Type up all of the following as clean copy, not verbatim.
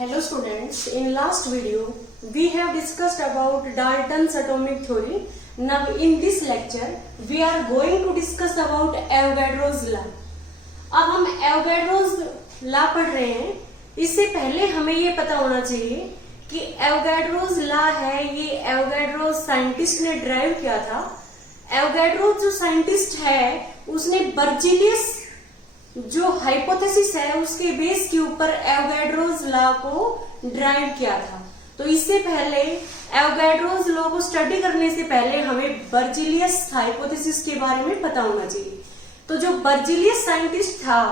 Hello students, in last video we have discussed about Dalton's atomic theory. Now in this lecture we are going to discuss about Avogadro's law. अब हम Avogadro's law पढ़ रहे हैं. इससे पहले हमें ये पता होना चाहिए कि Avogadro's law है, ये Avogadro साइंटिस्ट ने ड्राइव किया था. Avogadro जो साइंटिस्ट है उसने बर्जीलियस जो हाइपोथेसिस है उसके बेस के ऊपर एवोगाड्रोस लॉ को ड्राइव किया था. तो इससे पहले एवोगाड्रोस लॉ को स्टडी करने से पहले हमें बर्जीलियस हाइपोथेसिस के बारे में पता होना चाहिए. तो जो बर्जीलियस साइंटिस्ट था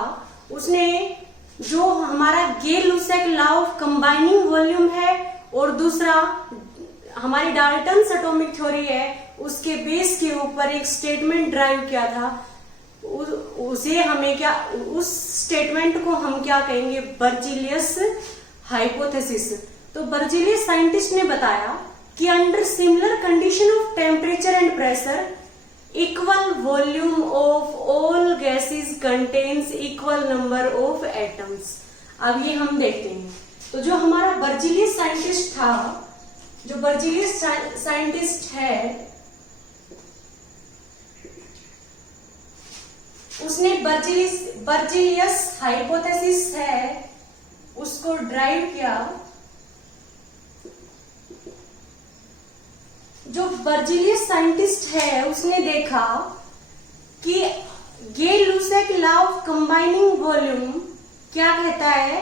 उसने जो हमारा गे-लुसेक लॉ ऑफ कंबाइनिंग वॉल्यूम है और दूसरा हमारी डाल्टन्स एटॉमिक थ्योरी है उसके बेस के ऊपर एक स्टेटमेंट ड्राइव किया था. उसे हमें क्या, उस स्टेटमेंट को हम क्या कहेंगे, बर्जीलियस हाइपोथेसिस. तो बर्जीलियस साइंटिस्ट ने बताया कि under similar condition of temperature and pressure equal volume of all gases contains equal number of atoms. अब ये हम देखते हैं. तो जो हमारा बर्जीलियस साइंटिस्ट था, जो बर्जीलियस साइंटिस्ट है उसने बर्जीलियस हाइपोथेसिस है उसको ड्राइव किया. जो बर्जीलियस साइंटिस्ट है उसने देखा कि गे-लुसेक लॉ ऑफ कंबाइनिंग वॉल्यूम क्या कहता है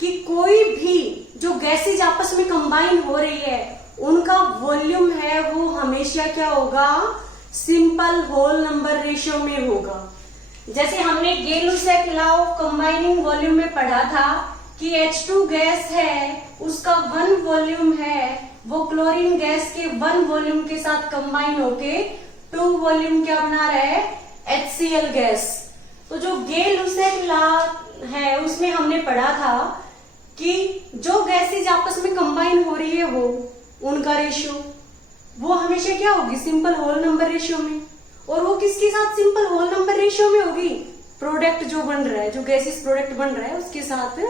कि कोई भी जो गैसेज आपस में कंबाइन हो रही है उनका वॉल्यूम है वो हमेशा क्या होगा, सिंपल होल नंबर रेशियो में होगा. जैसे हमने गे-लुसेक लॉ ऑफ कंबाइनिंग वॉल्यूम में पढ़ा था कि H2 गैस है उसका 1 वॉल्यूम है वो क्लोरीन गैस के 1 वॉल्यूम के साथ कंबाइन होके 2 वॉल्यूम क्या बना रहा है, HCl गैस. तो जो गे-लुसेक लॉ है उसमें हमने पढ़ा था कि जो गैसेज आपस में कंबाइन हो रही है वो उनका रेशियो वो हमेशा क्या होगी, सिंपल होल नंबर रेशियो में. और वो किसके साथ सिंपल होल नंबर रेशियो में होगी, प्रोडक्ट जो बन रहा है, जो गैसेस प्रोडक्ट बन रहा है उसके साथ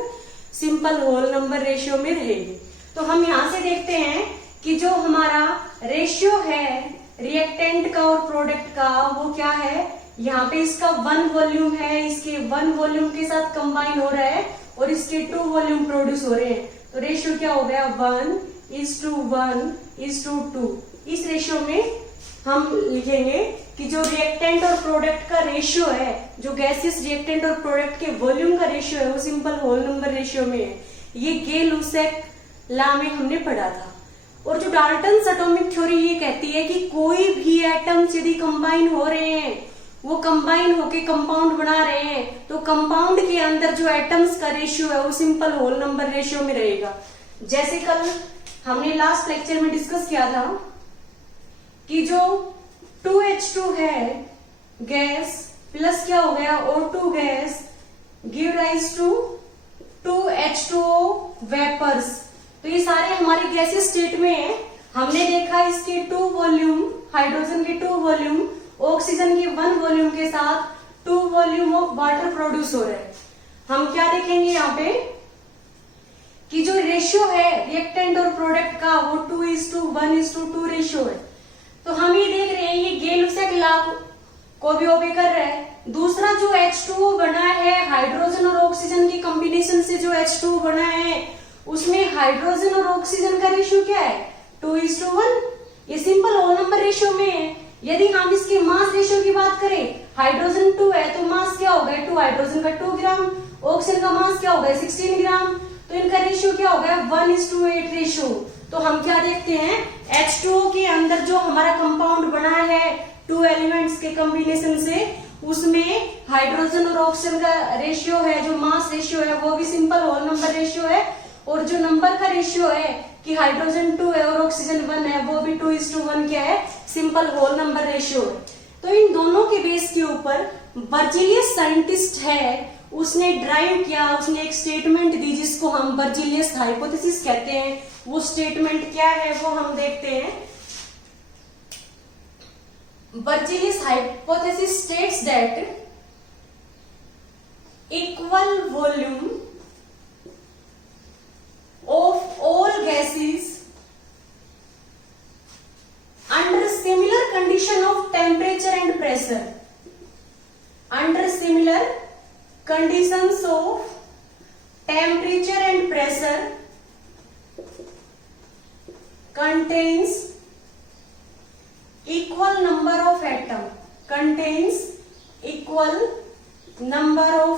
सिंपल होल नंबर रेशियो में रहेगी. तो हम यहां से देखते हैं कि जो हमारा रेशियो है रिएक्टेंट का और प्रोडक्ट का वो क्या है, यहाँ पे इसका 1 वॉल्यूम है, इसके 1 वॉल्यूम के साथ कंबाइन हो रहा है और इसके 2 वॉल्यूम प्रोड्यूस हो रहे हैं. तो रेशियो क्या हो गया, 1:1:2. इस रेशियो में हम लिखेंगे कि जो रिएक्टेंट और प्रोडक्ट का रेशियो है, जो गैसेस रिएक्टेंट और प्रोडक्ट के वॉल्यूम का रेशियो है वो सिंपल होल नंबर रेशियो में है. ये गे-लुसेक लॉ में हमने पढ़ा था. और जो डाल्टन्स एटॉमिक थ्योरी ये कहती है कि कोई भी एटम्स यदि कंबाइन हो रहे हैं, वो कंबाइन होके कंपाउंड बना रहे हैं, तो कंपाउंड के अंदर जो एटम्स का रेशियो है वो सिंपल होल नंबर रेशियो में रहेगा. जैसे कल हमने लास्ट लेक्चर में डिस्कस किया था कि जो 2H2 है गैस प्लस क्या हो गया, O2 gas give rise to 2H2O vapours. तो ये सारे हमारे गैसेस स्टेट में है. हमने देखा इसके 2 वॉल्यूम, हाइड्रोजन के 2 वॉल्यूम, ऑक्सीजन के 1 वॉल्यूम के साथ 2 वॉल्यूम ऑफ वाटर प्रोड्यूस हो रहे हैं. हम क्या देखेंगे यहाँ पे कि जो रेशियो है रिएक्टेंट और प्रोडक्ट का वो 2:1:2 रेशियो है. तो हम ये देख रहे हैं ये गे-लुसेक लॉ को भी ओबे कर रहा है. दूसरा जो H2O बना है हाइड्रोजन और ऑक्सीजन की कॉम्बिनेशन से जो H2O बना है उसमें हाइड्रोजन और ऑक्सीजन का रेशियो क्या है, 2:1. ये सिंपल होल नंबर रेशियो में है. यदि हम इसके मास रेशियो की बात करें, हाइड्रोजन 2 है तो मास क्या होगा, 2 हाइड्रोजन का 2 ग्राम, ऑक्सीजन का मास क्या होगा 16 ग्राम. तो इनका रेशियो क्या होगा 1:8 रेशियो. तो हम क्या देखते हैं, H2O के अंदर जो हमारा कंपाउंड बना है 2 एलिमेंट्स के कॉम्बिनेशन से, उसमें हाइड्रोजन और ऑक्सीजन का रेशियो है, जो मास रेशियो है वो भी सिंपल होल नंबर रेशियो है. और जो नंबर का रेशियो है कि हाइड्रोजन 2 है और ऑक्सीजन 1 है वो भी 2:1 क्या है, सिंपल होल नंबर रेशियो है. तो इन दोनों के बेस के ऊपर बर्जीलियस साइंटिस्ट है उसने ड्राइव किया, उसने एक स्टेटमेंट दी जिसको हम बर्जीलियस हाइपोथेसिस कहते हैं. वो स्टेटमेंट क्या है वो हम देखते हैं. Berzelius hypothesis states that equal volume temperature and pressure contains equal number of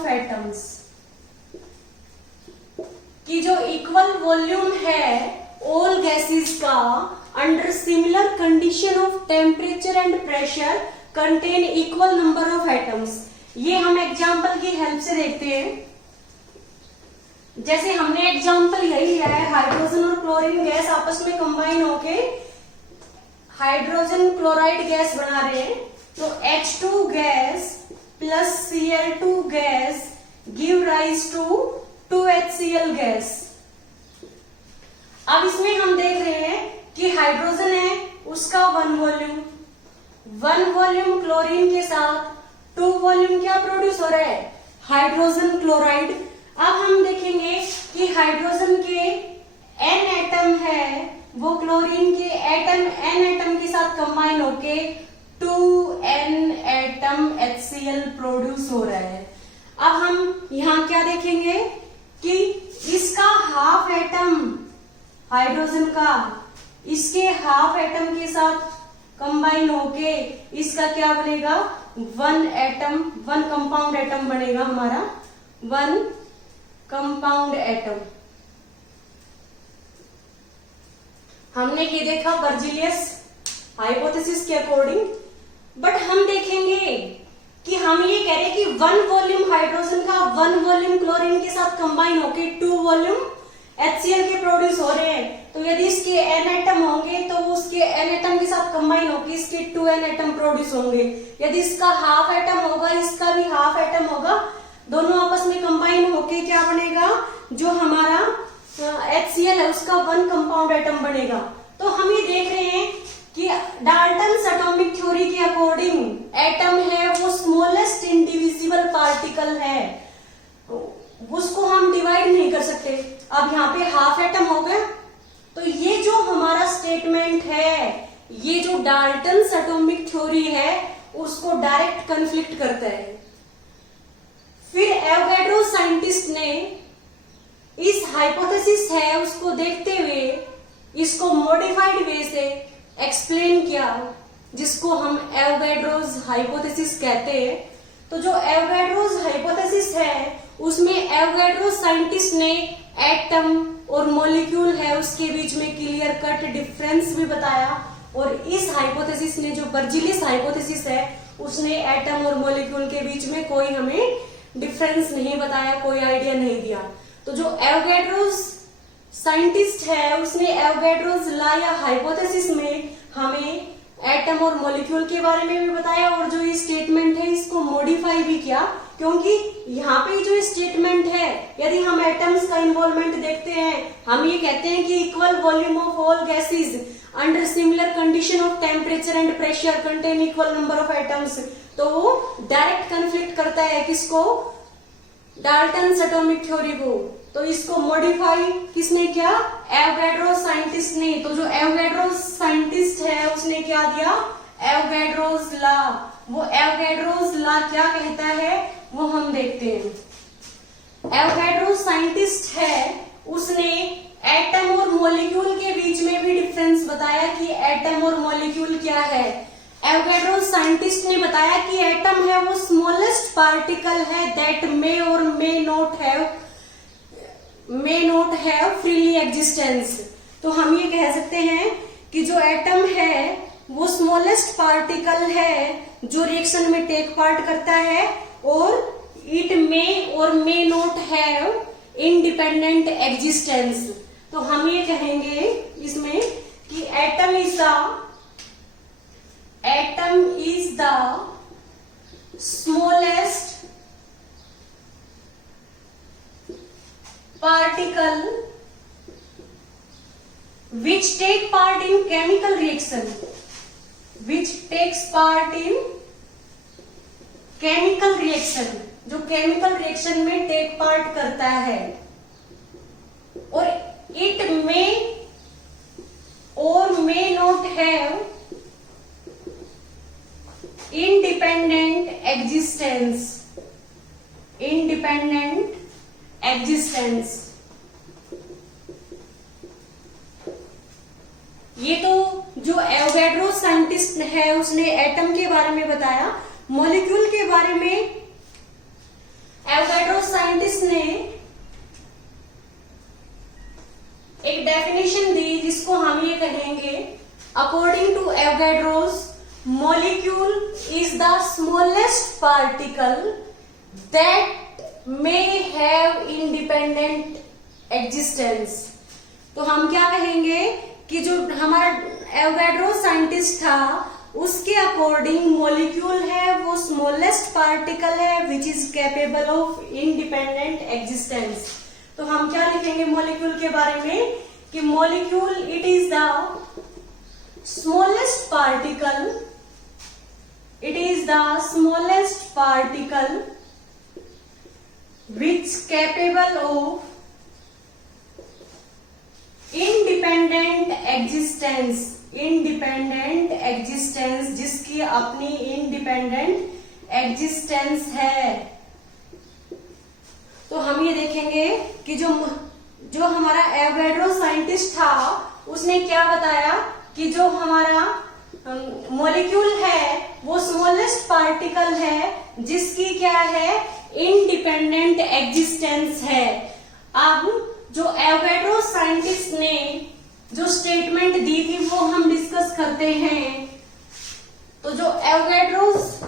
atoms कि जो इक्वल वॉल्यूम है ऑल गैसेस का under similar condition of temperature and pressure contain equal number of atoms. ये हम एग्जांपल की help से देखते हैं। जैसे हमने एग्जांपल यही लिया है, हाइड्रोजन और क्लोरीन गैस आपस में कंबाइन होके हाइड्रोजन क्लोराइड गैस बना रहे हैं, तो H2 gas plus Cl2 gas give rise to 2HCl gas. अब इसमें हम देख रहे हैं कि हाइड्रोजन है उसका 1 वॉल्यूम क्लोरीन के साथ 2 वॉल्यूम क्या प्रोड्यूस हो रहा है, हाइड्रोजन क्लोराइड। अब हम देखेंगे कि हाइड्रोजन के N एटम है वो क्लोरीन के N एटम के साथ कंबाइन होके 2N एटम HCl प्रोड्यूस हो रहा है। अब हम यहां क्या देखेंगे कि इसका हाफ एटम हाइड्रोजन का इसके हाफ एटम के साथ कंबाइन होके इसका क्या बनेगा, 1 कंपाउंड एटम बनेगा हमारा, 1 कंपाउंड एटम। हमने ये देखा बर्जीलियस हाइपोथेसिस के अकॉर्डिंग, बट हम देखेंगे कि हम ये कह रहे हैं कि 1 वॉल्यूम हाइड्रोजन का 1 वॉल्यूम क्लोरीन के साथ कंबाइन होके 2 वॉल्यूम HCl के प्रोड्यूस हो रहे हैं। तो यदि इसके N एटम होंगे तो उसके N एटम के साथ कंबाइन होके इसके 2N एटम प्रोड्यूस होंगे। यदि इसका हाफ एटम होगा इसका भी हाफ एटम होगा, दोनों आपस में कंबाइन होके क्या बनेगा, जो हमारा HCl है उसका 1 कंपाउंड एटम बनेगा। तो हम ये देख रहे हैं कि डाल्टन्स एटॉमिक थ्योरी के अकॉर्डिंग एटम है वो स्मॉलेस्ट इंडिविजिबल पार्टिकल है, उसको हम डिवाइड नहीं कर सकते। अब यहाँ पे हाफ एटम हो गया, तो ये जो हमारा स्टेटमेंट है, ये जो डाल्टन्स एटॉमिक थ्योरी है उसको डायरेक्ट कन्फ्लिक्ट करता है। फिर एवोगैड्रो साइंटिस्ट ने इस हाइपोथेसिस है उसको देखते हुए इसको मॉडिफाइड वे से एक्सप्लेन किया, जिसको हम एवोगैड्रोज हाइपोथेसिस कहते हैं। तो जो एवोगैड्रोज हाइपोथेसिस है उसमें एवोगैड्रो साइंटिस्ट ने एटम और मॉलिक्यूल है उसके बीच में क्लियर कट डिफरेंस भी बताया, और इस हाइपोथेसिस ने जो बर्जीलियस हाइपोथेसिस है उसने एटम और मॉलिक्यूल के बीच में कोई हमें डिफरेंस नहीं बताया, कोई आइडिया नहीं दिया। तो जो एवोगैड्रोज साइंटिस्ट है उसने एवोगैड्रोज लॉ या हाइपोथेसिस में हमें एटम और मॉलिक्यूल के बारे में भी बताया, और जो ये स्टेटमेंट है इसको मॉडिफाई भी किया, क्योंकि यहाँ पे जो स्टेटमेंट है यदि हम एटम्स का इन्वॉल्वमेंट देखते हैं, हम ये कहते हैं कि equal volume of all gases under similar condition of temperature and pressure contain equal number of atoms, तो वो डायरेक्ट कन्फ्लिक्ट करता है किसको, डाल्टन्स एटॉमिक थ्योरी को। तो इसको मॉडिफाई किसने किया, एवोगैड्रो साइंटिस्ट ने। तो जो एवोगैड्रो साइंटिस्ट है उसने क्या दिया, एवोगैड्रोज लॉ। वो एवोगैड्रोज लॉ क्या कहता है वो हम देखते हैं। एवोगैड्रो साइंटिस्ट है उसने एटम और मॉलिक्यूल के बीच में भी डिफरेंस बताया कि एटम और मॉलिक्यूल क्या है। एवोगैड्रो साइंटिस्ट ने बताया कि एटम है वो स्मॉलेस्ट पार्टिकल है दैट मे और may not have freely existence. तो हम ये कह सकते हैं कि जो एटम है वो स्मॉलेस्ट पार्टिकल है जो रिएक्शन में टेक पार्ट करता है, और इट मे और may not have independent existence. तो हम ये कहेंगे इसमें कि atom is the smallest particle which take part in chemical reaction, जो केमिकल रिएक्शन में टेक पार्ट करता है, और इट मे और may not have independent existence. ये तो जो एवोगैड्रो साइंटिस्ट है उसने एटम के बारे में बताया। मॉलिक्यूल के बारे में एवोगैड्रो साइंटिस्ट ने एक डेफिनेशन दी जिसको हम ये कहेंगे, according to Avogadro's molecule is the smallest particle that may have independent existence। तो हम क्या कहेंगे कि जो हमारा एवोगैड्रो साइंटिस्ट था उसके अकॉर्डिंग मॉलिक्यूल है वो स्मॉलेस्ट पार्टिकल है which is capable of independent existence. तो हम क्या लिखेंगे मॉलिक्यूल के बारे में कि molecule it is the smallest particle, it is the smallest particle which capable of independent existence, जिसकी अपनी independent existence है। तो हम ये देखेंगे कि जो हमारा एवोगैड्रो साइंटिस्ट था उसने क्या बताया कि जो हमारा मॉलिक्यूल है वो स्मॉलेस्ट पार्टिकल है जिसकी क्या है, इंडिपेंडेंट एग्जिस्टेंस है। अब जो एवोगैड्रो साइंटिस्ट ने जो स्टेटमेंट दी थी वो हम डिस्कस करते हैं। तो जो एवोगैड्रोस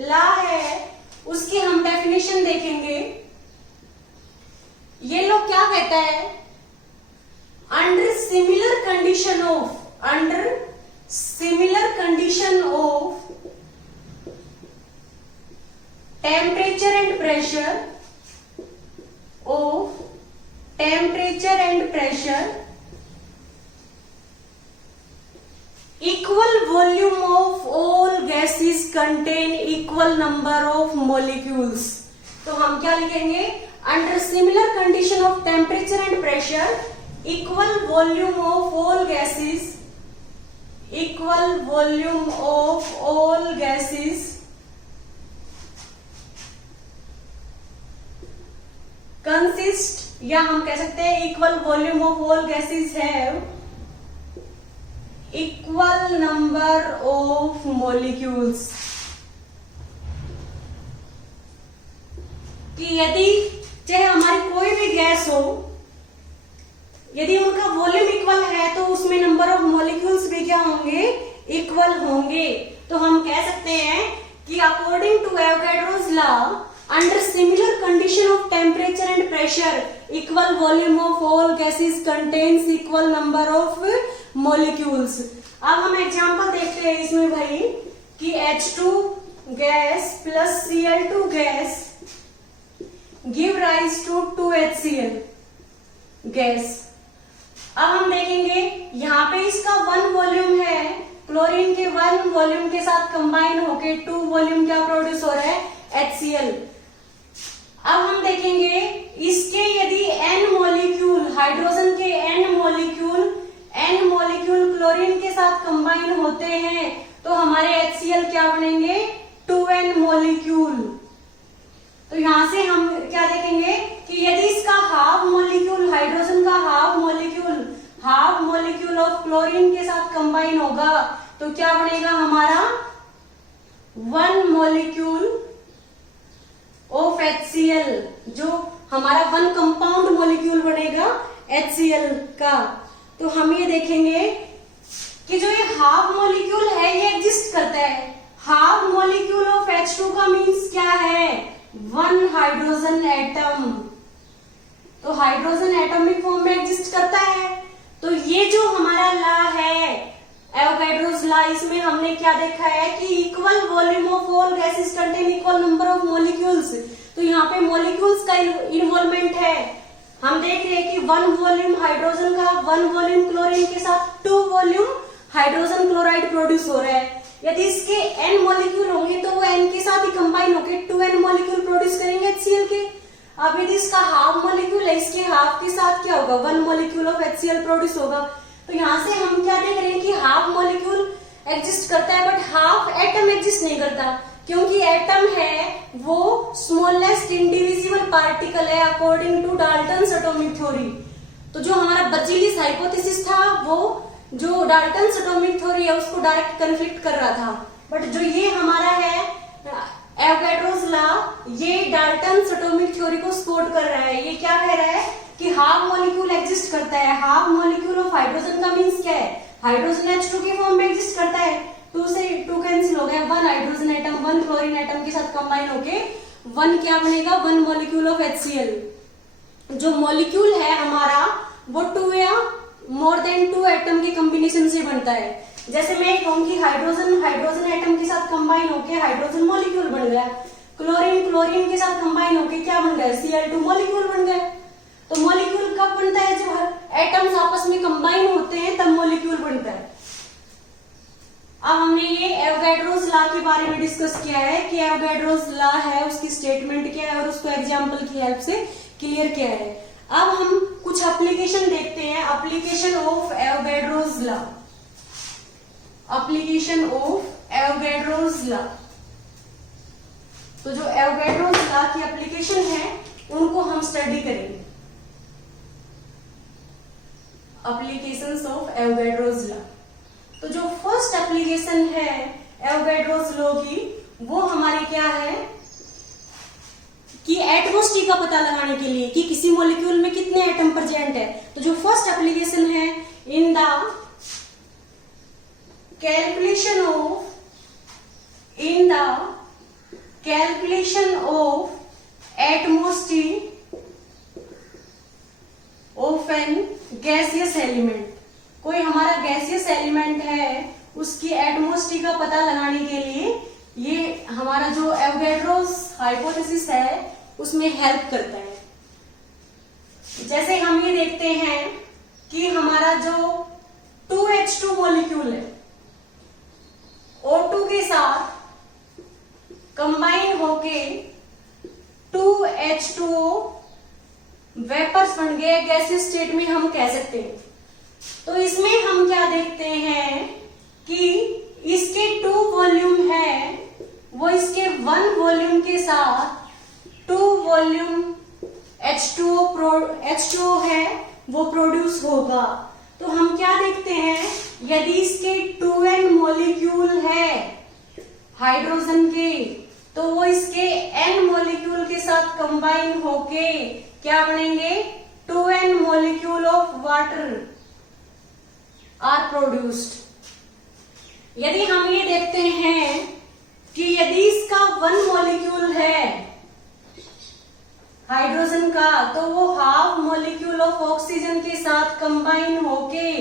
लॉ है उसकी हम डेफिनेशन देखेंगे। ये लोग क्या कहता है, under similar condition of temperature and pressure, equal volume of all gases contain equal number of molecules। तो हम क्या लिखेंगे, under similar condition of temperature and pressure, equal volume of all gases consist, या हम कह सकते हैं equal volume of all gases have equal number of molecules। कि यदि चाहे हमारी कोई भी गैस हो, यदि उनका वॉल्यूम इक्वल है तो उसमें नंबर ऑफ मॉलिक्यूल्स भी क्या होंगे, इक्वल होंगे। तो हम कह सकते हैं कि according to Avogadro's law, under similar condition of temperature and pressure, equal volume of all gases contains equal number of molecules. अब हम एग्जांपल देखते हैं इसमें भाई कि H2 gas plus Cl2 gas give rise to 2HCl gas. अब हम देखेंगे यहाँ पे इसका 1 वॉल्यूम है, क्लोरीन के 1 वॉल्यूम के साथ कंबाइन होके 2 वॉल्यूम क्या प्रोड्यूस हो रहा है, HCl। अब हम देखेंगे इसके यदि n मॉलिक्यूल, हाइड्रोजन के n मॉलिक्यूल क्लोरीन के साथ कंबाइन होते हैं तो हमारे HCl क्या बनेंगे, 2n मॉलिक्यूल। तो यहां से हम क्या देखेंगे कि यदि इसका हाफ मॉलिक्यूल, हाइड्रोजन का हाफ मॉलिक्यूल ऑफ क्लोरीन के साथ कंबाइन होगा तो क्या बनेगा हमारा 1 मॉलिक्यूल ऑफ HCl, जो हमारा 1 कंपाउंड मॉलिक्यूल बनेगा HCl का। तो हम ये देखेंगे कि जो ये हाफ मॉलिक्यूल है ये एग्जिस्ट करता है। हाफ मॉलिक्यूल ऑफ H2 का मीन्स क्या है, 1 हाइड्रोजन एटम। तो हाइड्रोजन एटॉमिक फॉर्म में एग्जिस्ट करता है। तो ये जो हमारा लॉ है एवोगैड्रोस लॉ, इसमें हमने क्या देखा है कि equal volume of all gases contain equal number of molecules. तो यहाँ पे मॉलिक्यूल्स का इन्वॉल्वमेंट है। हम देख रहे हैं कि 1 वॉल्यूम हाइड्रोजन का, 1 वॉल्यूम क्लोरीन के साथ 2 वॉल्यूम हाइड्रोजन क्लोराइड प्रोड्यूस हो रहा है। यदि इसके n मॉलिक्यूल होंगे तो वो n के साथ ही कंबाइन होकर 2n मॉलिक्यूल प्रोड्यूस करेंगे HCl के। अब यदि इसका हाफ मॉलिक्यूल है, इसके हाफ के साथ क्या होगा, 1 मॉलिक्यूल ऑफ HCl प्रोड्यूस होगा। तो यहाँ से हम क्या देख रहे हैं कि हाफ मॉलिक्यूल एग्जिस्ट करता है बट हाफ एटम एग्जिस्ट नहीं करता, क्योंकि एटम है वो स्मॉलेस्ट इंडिविजिबल पार्टिकल है according to Dalton's atomic theory. तो जो हमारा बर्जीलिस हाइपोथेसिस था वो जो डाल्टन्स एटॉमिक थ्योरी है उसको डायरेक्ट कन्फ्लिक्ट कर रहा था, बट जो ये हमारा है एवोगैड्रोस लॉ, ये डाल्टन्स एटॉमिक थ्योरी को सपोर्ट कर रहा है। ये क्या कह रहा है कि हाफ मॉलिक्यूल एग्जिस्ट करता है। हाफ मॉलिक्यूल ऑफ हाइड्रोजन का मीन्स क्या है, हाइड्रोजन H2 की फॉर्म में एग्जिस्ट करता है। 2 से 2 कैंसिल हो गया, 1 हाइड्रोजन एटम 1 क्लोरीन एटम के साथ कंबाइन होके 1 क्या बनेगा, 1 मॉलिक्यूल ऑफ HCl। जो मॉलिक्यूल है हमारा वो 2 या मोर देन 2 एटम के कॉम्बिनेशन से बनता है। जैसे मैं कहूँ हाइड्रोजन एटम के साथ कंबाइन होके हाइड्रोजन मॉलिक्यूल बन गया, क्लोरीन के साथ कंबाइन होके क्या बन गया, Cl2 मॉलिक्यूल बन गया। तो मॉलिक्यूल कब बनता है, जब एटम्स आपस में कंबाइन होते हैं तब मॉलिक्यूल बनता है। अब हमने ये एवोगैड्रोस लॉ के बारे में डिस्कस किया है कि एवोगैड्रोस लॉ है, उसकी स्टेटमेंट क्या है और उसको एग्जांपल की हेल्प से क्लियर किया है। अब हम कुछ एप्लीकेशन देखते हैं, application of Avogadro's law, application of Avogadro's law. तो जो एवोगैड्रोस लॉ की एप्लीकेशन है उनको हम स्टडी करेंगे, एप्लीकेशंस ऑफ एवोगैड्रोस लॉ। तो जो फर्स्ट एप्लीकेशन है एवोगैड्रोस लॉ की वो हमारी क्या है कि एटमॉस्फेयर का पता लगाने के लिए कि किसी मॉलिक्यूल में कितने एटम प्रेजेंट है। तो जो फर्स्ट एप्लीकेशन है in the calculation of atmosphere of an gaseous element. कोई हमारा गैसियस एलिमेंट है उसकी एटमॉस्फेयर का पता लगाने के लिए ये हमारा जो एवोगैड्रोस हाइपोथेसिस है उसमें हेल्प करता है। जैसे हम ये देखते हैं कि हमारा जो 2H2 मॉलिक्यूल है O2 के साथ कंबाइन होके 2H2O वेपर्स बन गए, गैसियस स्टेट में हम कह सकते हैं। तो इसमें हम क्या देखते हैं कि इसके 2 वॉल्यूम है वो इसके 1 वॉल्यूम के साथ 2 वॉल्यूम H2O है वो प्रोड्यूस होगा। तो हम क्या देखते हैं, यदि इसके 2n मॉलिक्यूल है हाइड्रोजन के तो वो इसके n मॉलिक्यूल के साथ कंबाइन होके क्या बनेंगे, 2n molecule of water are produced. यदि हम ये देखते हैं कि यदि इसका 1 मॉलिक्यूल है हाइड्रोजन का तो वो हाफ मॉलिक्यूल ऑफ ऑक्सीजन के साथ कंबाइन होके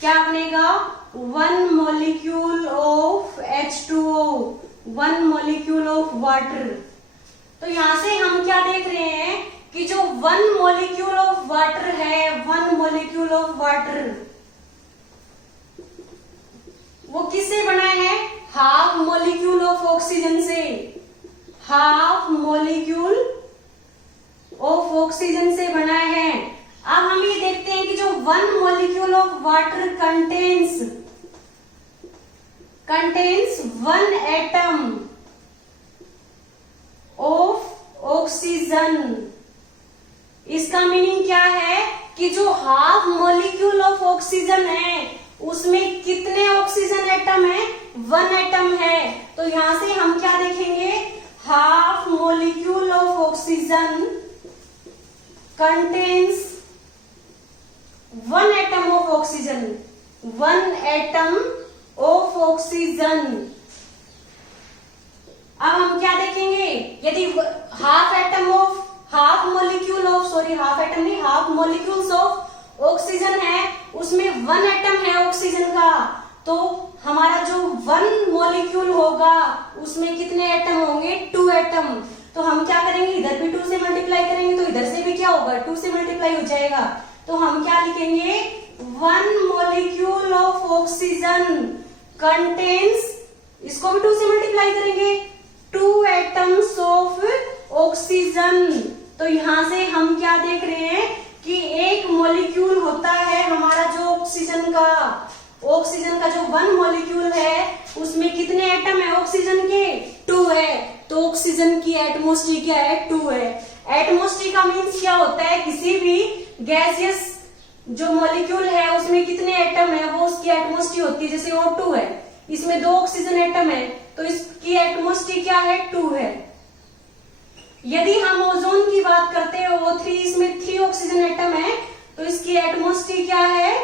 क्या बनेगा, 1 molecule of H2O, 1 molecule of water. तो यहां से हम क्या देख रहे हैं कि जो 1 मॉलिक्यूल ऑफ वाटर है, 1 मॉलिक्यूल ऑफ वाटर वो किससे बना है, हाफ मॉलिक्यूल ऑफ ऑक्सीजन से, हाफ मॉलिक्यूल ऑफ ऑक्सीजन से बना है। अब हम ये देखते हैं कि जो 1 molecule of water contains 1 atom of oxygen. इसका मीनिंग क्या है कि जो हाफ मॉलिक्यूल ऑफ ऑक्सीजन है उसमें कितने ऑक्सीजन एटम है, 1 एटम है। तो यहां से हम क्या देखेंगे, half molecule of oxygen contains 1 atom of oxygen, 1 atom of oxygen. अब हम क्या देखेंगे, यदि हाफ मॉलिक्यूल्स ऑफ ऑक्सीजन है उसमें 1 एटम है ऑक्सीजन का, तो हमारा जो 1 मॉलिक्यूल होगा उसमें कितने एटम होंगे, 2 एटम। तो हम क्या करेंगे, इधर भी 2 से मल्टीप्लाई करेंगे तो इधर से भी क्या होगा, 2 से मल्टीप्लाई हो जाएगा। तो हम क्या लिखेंगे, 1 मॉलिक्यूल ऑफ ऑक्सीजन कंटेन्स, इसको भी 2 से मल्टीप्लाई करेंगे, 2 एटम्स ऑफ ऑक्सीजन। तो यहां से हम क्या देख रहे हैं कि एक मॉलिक्यूल होता है हमारा जो ऑक्सीजन का जो 1 मॉलिक्यूल है उसमें कितने एटम है ऑक्सीजन के, 2 है। तो ऑक्सीजन की एटमॉस्फेयर क्या है, 2 है। एटमॉस्फेयर का मीन्स क्या होता है, किसी भी गैसियस जो मॉलिक्यूल है उसमें कितने एटम है वो उसकी एटमॉस्फेयर होती है। जैसे O2 है, इसमें 2 ऑक्सीजन एटम है तो इसकी एटमॉस्फेयर क्या है, 2 है। यदि हम ओजोन की बात करते हैं O3, इसमें 3 ऑक्सीजन एटम है तो इसकी एटमॉस्फेयर क्या है,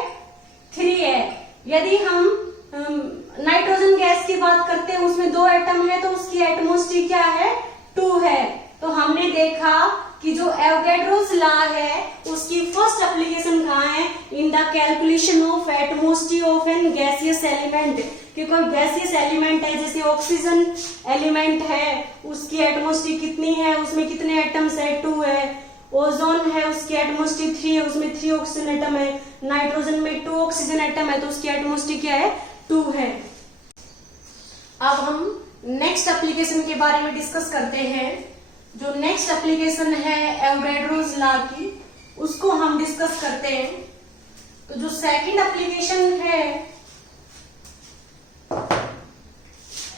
3 है। यदि हम नाइट्रोजन गैस की बात करते हैं उसमें 2 एटम है तो उसकी एटमॉस्फेयर क्या है, 2 है। तो हमने देखा कि जो एवोगैड्रोस लॉ है उसकी फर्स्ट एप्लीकेशन कहाँ है, in the calculation of atmosphere of an gaseous element. कि कोई गैसियस एलिमेंट है जैसे ऑक्सीजन एलिमेंट है उसकी एटमॉस्फेयर कितनी है, उसमें कितने एटम्स है, 2 है। ओजोन है उसकी एटमॉस्फेयर 3 है, उसमें 3 ऑक्सीजन एटम है। नाइट्रोजन में 2 ऑक्सीजन एटम है तो उसकी एटमॉस्फेयर क्या है, 2 है। अब हम नेक्स्ट एप्लीकेशन के बारे में डिस्कस करते हैं। जो नेक्स्ट एप्लीकेशन है एवोगैड्रोस लॉ की, उसको हम डिस्कस करते हैं। तो जो सेकंड एप्लीकेशन है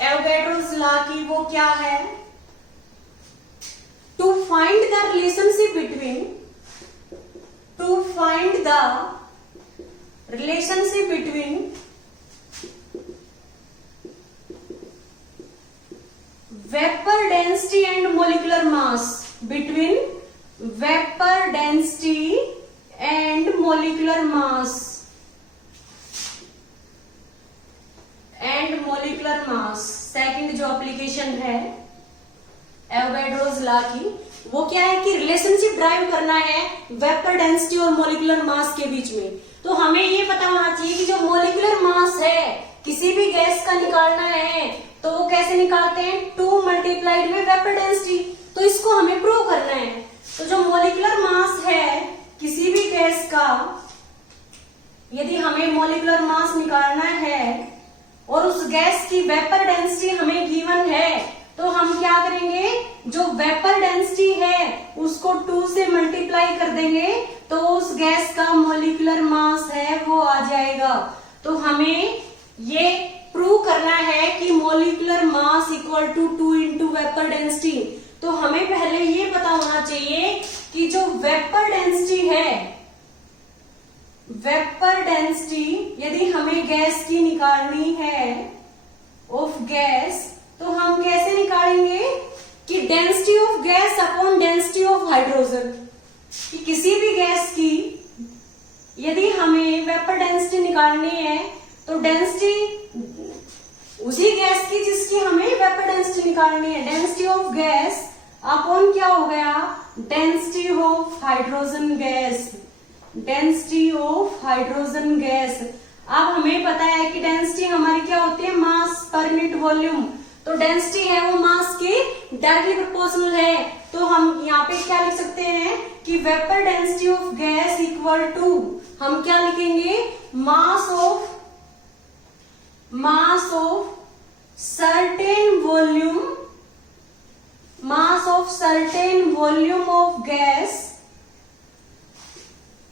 एवोगैड्रोस लॉ की वो क्या है, to find the relationship between vapor density and molecular mass, between vapor density and molecular mass second जो एप्लीकेशन है एवोगैड्रोस लॉ की वो क्या है कि रिलेशनशिप ड्राइव करना है वेपर डेंसिटी और मोलिकुलर मास के बीच में। तो हमें ये पता होना चाहिए कि जो मोलिकुलर मास है किसी भी गैस का निकालना है तो वो कैसे निकालते हैं, 2 मल्टीप्लाइड में वेपर डेंसिटी। तो इसको हमें प्रूव करना है। तो जो मोलिकुलर मास है किसी भी गैस का, यदि हमें मोलिकुलर मास निकालना है और उस गैस की वेपर डेंसिटी हमें गिवन है तो हम क्या करेंगे, जो वेपर डेंसिटी है उसको 2 से मल्टीप्लाई कर देंगे तो उस गैस का मोलिकुलर मास है वो आ जाएगा। तो हमें ये प्रूव करना है कि molecular mass equal to 2 into vapour density. तो हमें पहले ये पता होना चाहिए कि जो वेपर डेंसिटी है, वेपर डेंसिटी यदि हमें गैस की निकालनी है ऑफ गैस तो हम कैसे निकालेंगे कि density of gas upon density of hydrogen. कि किसी भी गैस की यदि हमें वेपर डेंसिटी निकालनी है तो डेंसिटी उसी गैस की जिसकी हमें वेपर डेंसिटी निकालनी है, डेंसिटी ऑफ गैस अपॉन क्या हो गया, density of hydrogen gas, density of hydrogen gas. अब हमें पता है कि डेंसिटी हमारी क्या होती है, मास पर यूनिट वॉल्यूम। तो डेंसिटी है वो मास के डायरेक्टली प्रोपोर्शनल है। तो हम यहाँ पे क्या लिख सकते हैं कि vapour density of gas equal to, हम क्या लिखेंगे, mass of certain volume of gas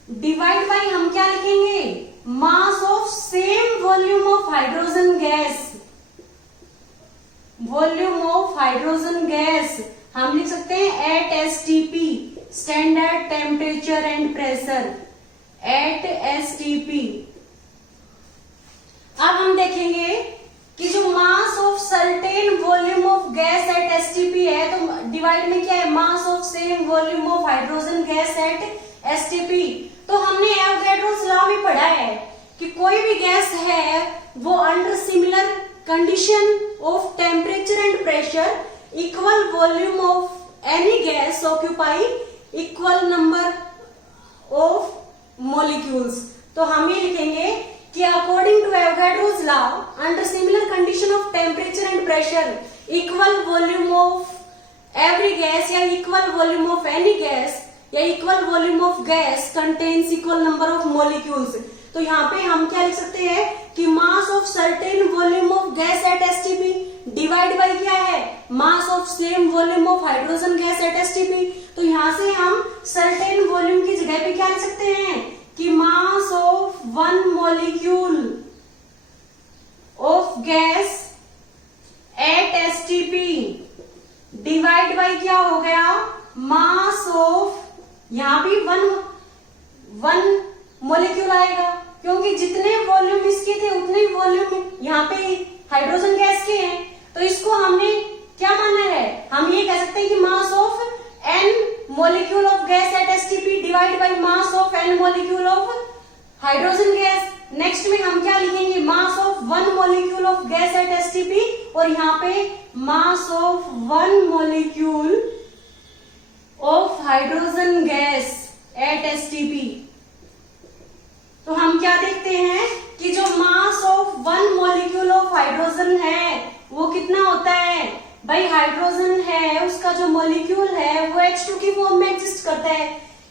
divide by, हम क्या लिखेंगे, mass of same volume of hydrogen gas, हम लिख सकते हैं at STP, standard temperature and pressure, at STP. अब हम देखेंगे कि जो mass of certain volume of gas at STP है तो डिवाइड में क्या है, mass of same volume of hydrogen gas at STP. तो हमने एवोगैड्रोस लॉ में पढ़ा है कि कोई भी गैस है वो under similar condition of temperature and pressure equal volume of any gas occupy equal number of molecules. तो हम ये लिखेंगे कि according to Avogadro's law under similar condition of temperature and pressure equal volume of every gas या equal volume of any gas या equal volume of gas contains equal number of molecules. तो यहाँ पे हम क्या लिख सकते हैं कि mass of certain volume of gas at STP divide by क्या है, mass of same volume of hydrogen gas at STP. तो यहाँ से हम सर्टेन वॉल्यूम की जगह पे क्या लिख सकते हैं कि mass of 1 molecule of gas at STP divide by क्या हो गया, मास ऑफ, यहाँ भी वन मॉलिक्यूल आएगा, क्योंकि जितने वॉल्यूम इसके थे उतने ही वॉल्यूम यहाँ पे हाइड्रोजन गैस के हैं। तो इसको हमने क्या माना है, हम ये कह सकते हैं कि mass of n molecule of gas at STP divide by mass of n molecule of hydrogen gas. Next में हम क्या लिखेंगे, mass of 1 molecule of gas at STP, और यहाँ पे mass of 1 molecule of hydrogen gas at STP. तो हम क्या देखते हैं कि जो mass of 1 molecule of hydrogen है वो कितना होता है भाई, हाइड्रोजन है उसका जो मॉलिक्यूल है वो H2 की फॉर्म में एग्जिस्ट करता है।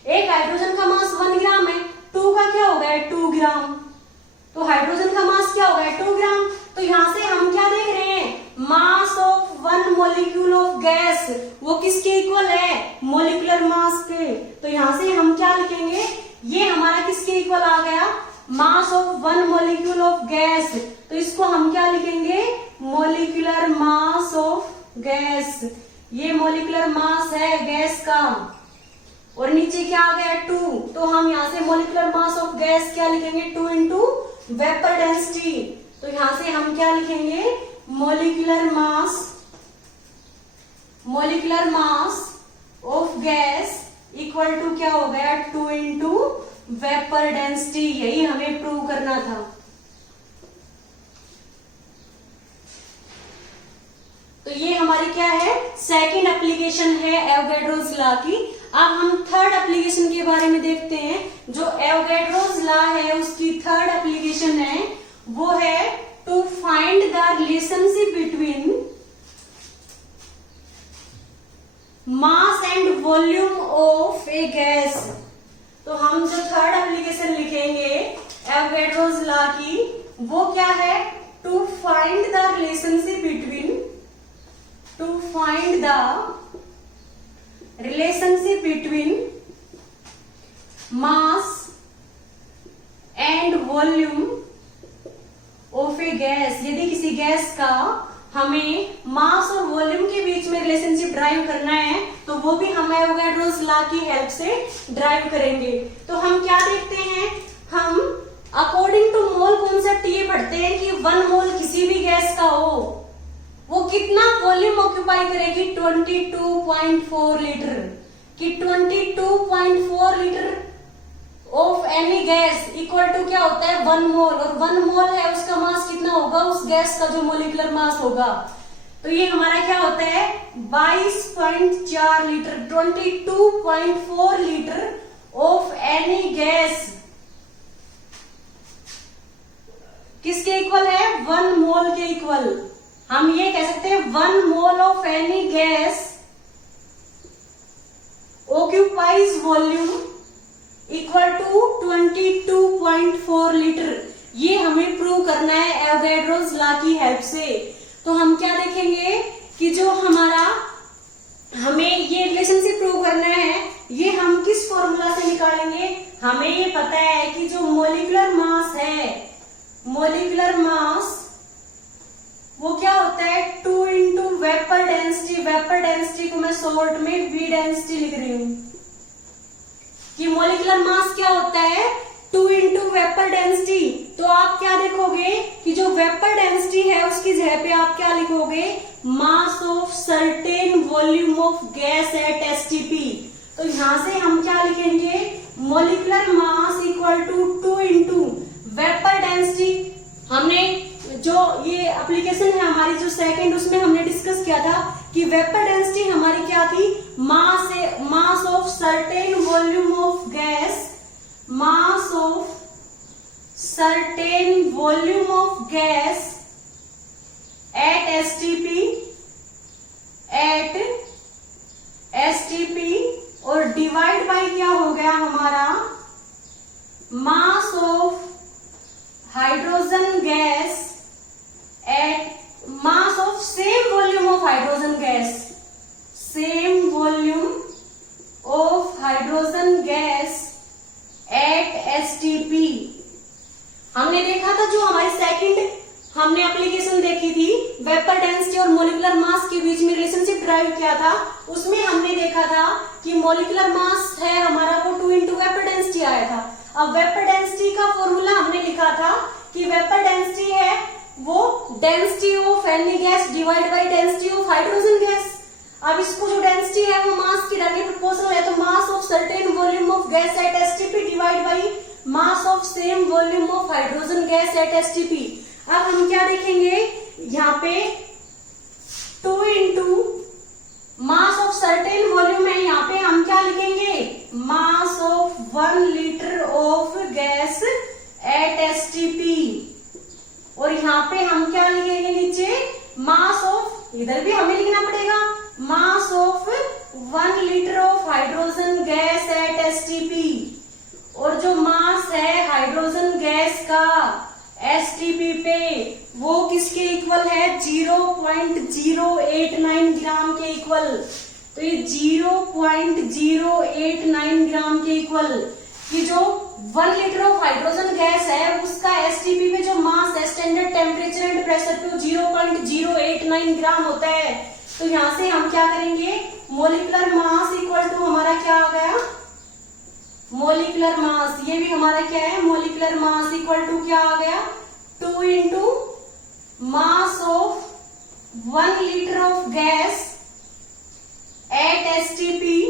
एक हाइड्रोजन का मास 1 ग्राम है, 2 का क्या होगा 2 ग्राम, तो हाइड्रोजन का मास क्या होगा 2 ग्राम। तो यहाँ से हम क्या देख रहे हैं, mass of 1 molecule of gas वो किसके इक्वल है, मॉलिक्यूलर मास के। तो यहाँ से हम क्या लिखेंगे, ये हमारा किसके इक्वल आ गया, mass of 1 molecule of gas. तो इसको हम क्या लिखेंगे, मॉलिक्यूलर मास ऑफ गैस। ये मॉलिक्यूलर मास है गैस का, और नीचे क्या आ गया 2, तो हम यहाँ से मॉलिक्यूलर मास ऑफ गैस क्या लिखेंगे 2 इंटू वेपर डेंसिटी। तो यहाँ से हम क्या लिखेंगे, molecular mass of gas equal to क्या हो गया 2 इंटू वेपर डेंसिटी। यही हमें प्रूव करना था। तो ये हमारी क्या है, सेकंड एप्लीकेशन है एवोगैड्रोस लॉ की। अब हम थर्ड एप्लीकेशन के बारे में देखते हैं। जो एवोगैड्रोस लॉ है उसकी थर्ड एप्लीकेशन है वो है to find the relationship between mass and volume of a gas. तो हम जो थर्ड एप्लीकेशन लिखेंगे एवोगैड्रोस लॉ की वो क्या है, to find the relationship between mass and volume of a gas. यदि किसी गैस का हमें मास और वॉल्यूम के बीच में रिलेशनशिप ड्राइव करना है तो वो भी हम एवोगैड्रोस लॉ की हेल्प से ड्राइव करेंगे। तो हम क्या देखते हैं, हम अकॉर्डिंग टू मोल कॉन्सेप्ट ये पढ़ते हैं कि 1 मोल किसी भी गैस का हो वो कितना वॉल्यूम ऑक्यूपाई करेगी 22.4 लीटर, कि 22.4 litre of any gas equal to क्या होता है 1 मोल, और 1 मोल है उसका मास कितना होगा उस गैस का जो मोलिकुलर मास होगा। तो ये हमारा क्या होता है 22.4 litre, 22.4 litre of any gas किसके इक्वल है 1 मोल के इक्वल। हम ये कह सकते हैं 1 mole of any gas occupies volume equal to 22.4 litre. ये हमें प्रूव करना है एवोगैड्रोस लॉ की हेल्प से। तो हम क्या देखेंगे कि जो हमारा हमें ये रिलेशनशिप प्रूव करना है ये हम किस फॉर्मूला से निकालेंगे। हमें ये पता है कि जो मोलिकुलर मास है, मोलिकुलर मास वो क्या होता है 2 into vapour density. Vapour density को मैं शॉर्ट में वी डेंसिटी लिख रही हूं कि मोलिकुलर मास क्या होता है 2 इंटू वेपर डेंसिटी। तो आप क्या देखोगे कि जो वेपर डेंसिटी है उसकी जगह पे आप क्या लिखोगे mass of certain volume of gas at STP. तो यहां से हम क्या लिखेंगे molecular mass equal to 2 into vapour density. हमने जो ये एप्लीकेशन है हमारी जो सेकंड उसमें हमने डिस्कस किया था कि वेपर डेंसिटी हमारी क्या थी मास of certain volume of gas, mass of certain volume of gas at STP और डिवाइड बाय क्या हो गया हमारा mass of hydrogen gas eight mass of same volume of hydrogen gas, same volume of hydrogen gas at STP. हमने देखा था जो हमारी सेकंड हमने एप्लीकेशन देखी थी वेपर डेंसिटी और मोलिकुलर मास के बीच में रिलेशनशिप ड्राइव किया था, उसमें हमने देखा था कि मोलिकुलर मास है हमारा वो 2 इंटू वेपर डेंसिटी आया था। अब वेपर डेंसिटी का फॉर्मूला हमने लिखा था कि वेपर डेंसिटी है वो density of any gas divide by density of hydrogen gas. अब इसको जो डेंसिटी है वो मास की डायरेक्टली प्रोपोर्शनल है, तो मास of certain volume of gas at STP divide by mass of same volume of hydrogen gas at STP. अब हम क्या देखेंगे यहाँ पे 2 into mass of certain volume है, यहाँ पे हम क्या लिखेंगे mass of 1 litre of gas at STP, और यहाँ पे हम क्या लिखेंगे नीचे मास ऑफ, इधर भी हमें लिखना पड़ेगा mass of 1 litre of hydrogen gas at STP, और जो मास है हाइड्रोजन गैस का एसटीपी पे वो किसके इक्वल है 0.089 ग्राम के इक्वल। तो ये 0.089 ग्राम के इक्वल कि जो 1 लीटर ऑफ हाइड्रोजन गैस है उसका एसटीपी पे जो मास है स्टैंडर्ड टेम्परेचर एंड प्रेशर पे 0.089 ग्राम होता है। तो यहां से हम क्या करेंगे मोलिकुलर मास इक्वल टू हमारा क्या आ गया मोलिकुलर मास, ये भी हमारा क्या है मोलिकुलर मास इक्वल टू क्या आ गया 2 into mass of 1 litre of gas at STP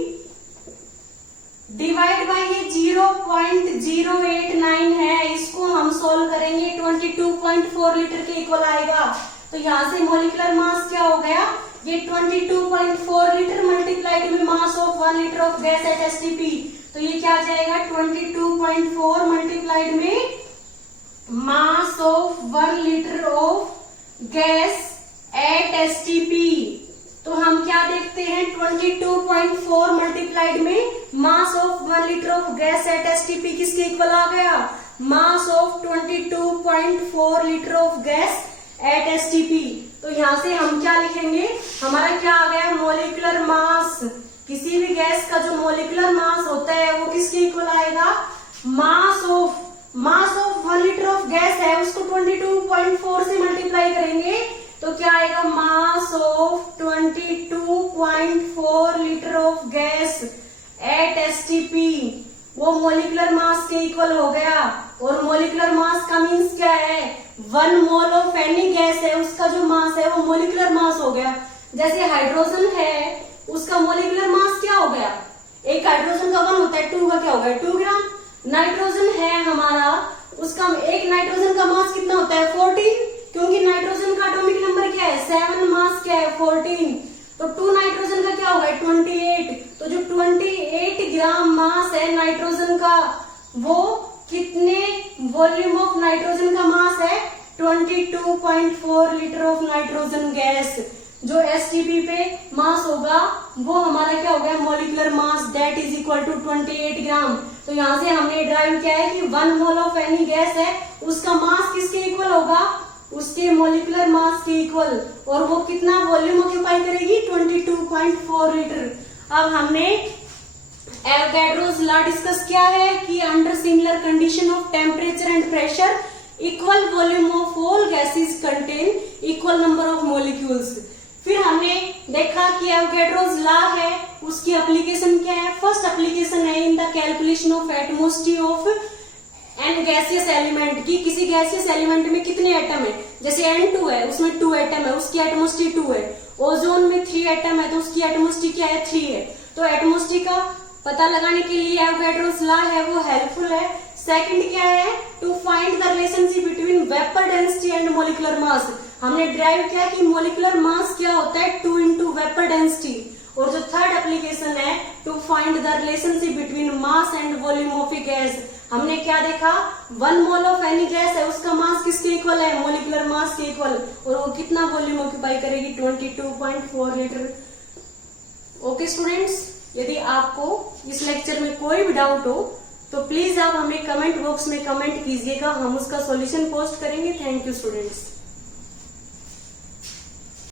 divide by ये 0.089 है, इसको हम सोल्व करेंगे 22.4 लीटर के इक्वल आएगा। तो यहां से मोलिकुलर मास क्या हो गया ये 22.4 लीटर मल्टीप्लाइड में mass of 1 litre of gas at STP, तो ये क्या आ जाएगा 22.4 मल्टीप्लाइड में mass of 1 litre of gas at STP. तो हम क्या देखते हैं 22.4 मल्टीप्लाइड में mass of 1 litre of gas at STP किसके इक्वल आ गया mass of 22.4 litre of gas at STP. तो यहां से हम क्या लिखेंगे हमारा क्या आ गया मोलिकुलर मास, किसी भी गैस का जो मोलिकुलर मास होता है वो किसके इक्वल आएगा mass of 1 litre of gas है उसको 22.4 से मल्टीप्लाई करेंगे तो क्या आएगा mass of 22.4 litre of gas at STP, वो मोलिकुलर मास के इक्वल हो गया। और मोलिकुलर मास का मीन्स क्या है 1 मोल ऑफ एनी गैस है उसका जो मास है वो मोलिकुलर मास हो गया। जैसे हाइड्रोजन है उसका मोलिकुलर मास क्या हो गया, एक हाइड्रोजन का 1 होता है 2 का क्या हो गया 2 ग्राम। नाइट्रोजन है हमारा उसका एक नाइट्रोजन का मास कितना होता है 14, क्योंकि नाइट्रोजन का एटॉमिक नंबर क्या है 7, मास क्या है 14, तो 2 नाइट्रोजन का क्या होगा 28। तो जो 28 ग्राम मास है नाइट्रोजन का वो कितने वॉल्यूम ऑफ नाइट्रोजन का मास है 22.4 लीटर ऑफ नाइट्रोजन गैस। जो एसटीपी पे मास होगा वो हमारा क्या हो गया molecular mass that is equal to 28 gram. तो यहाँ से हमने ड्राइव किया है कि 1 मोल ऑफ एनी गैस है उसका मास किसके इक्वल होगा उसके मोलिकुलर मास के इक्वल, और वो कितना वॉल्यूम ऑक्यूपाई करेगी 22.4 लीटर। अब हमने एवोगैड्रोस लॉ डिस्कस किया है कि under similar condition of temperature and pressure equal volume of all gases contain equal number of molecules. फिर हमने देखा कि एवोगैड्रोस लॉ है उसकी एप्लीकेशन क्या है, फर्स्ट एप्लीकेशन है in the calculation of atmosphere of an gaseous element की किसी गैसियस एलिमेंट में कितने एटम है, जैसे N2 है उसमें 2 एटम है उसकी एटमॉस्फेयर 2 है, ओजोन में 3 एटम है तो उसकी एटमॉस्फेयर क्या है 3 है। तो एटमॉस्फेयर का पता लगाने के लिए एवोगैड्रोस लॉ है वो हेल्पफुल है। सेकंड क्या है to find the relationship between vapour density and molecular mass, हमने ड्राइव किया कि मोलिकुलर मास क्या होता है 2 इंटू वेपर डेंसिटी। और जो थर्ड एप्लीकेशन है to find the relationship between mass and volume of a gas, हमने क्या देखा 1 मोल ऑफ एनी गैस है उसका मास किसके इक्वल है मोलिकुलर मास के इक्वल, और वो कितना वॉल्यूम ऑक्यूपाई करेगी 22.4 लीटर। ओके स्टूडेंट्स, यदि आपको इस लेक्चर में कोई भी डाउट हो तो प्लीज आप हमें कमेंट बॉक्स में कमेंट कीजिएगा, हम उसका सॉल्यूशन पोस्ट करेंगे। Thank you students.